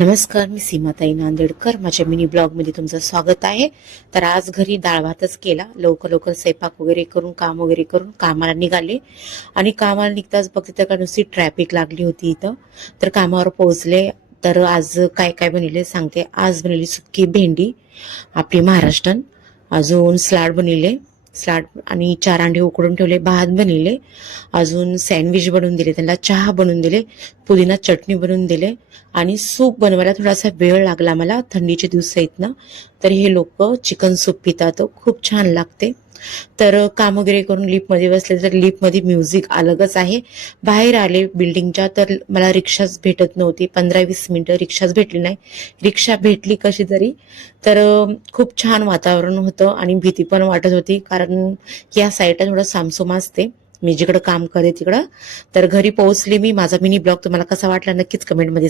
नमस्कार, मी सीमाताई नांदेडकर. माझ्या मिनी ब्लॉगमध्ये तुमचं स्वागत आहे. तर आज घरी डाळ भातच केला. लवकर लवकर स्वयंपाक वगैरे करून काम वगैरे करून कामाला निघाले आणि कामाला निघताच बघते तर नुसती ट्रॅफिक लागली होती इथं. तर कामावर पोहोचले. तर आज काय काय बनवले सांगते. आज बनवली सुक्की भेंडी आपली महाराष्ट्रन, अजून सलाड बनवले, सलाड आणि 4 अंडे उकडून ठेवले, भात बनवले, अजून सँडविच बनवून दिले, त्यांना चहा बनवून दिले, पुदिना चटणी बनवून दिले आणि सूप बनवायला थोडासा वेळ लागला मला. थंडीचे दिवस आहेत ना, तर हे लोक चिकन सूप पितात, खूप छान लागते. तर काम वगैरे करून लिफ्टमध्ये बसले तर लिफ्टमध्ये म्युझिक अलगच आहे. बाहेर आले बिल्डिंगच्या तर मला रिक्षाच भेटत नव्हती. 15-20 मिनिटं रिक्षाच भेटली नाही. रिक्षा भेटली कशी तरी. तर खूप छान वातावरण होतं आणि भीती पण वाटत होती, कारण या साईडला थोडं सामसूम असते मी जिकडं काम करते तिकडं. तर घरी पोहोचले मी. माझा मिनी ब्लॉग तुम्हाला कसा वाटला नक्कीच कमेंटमध्ये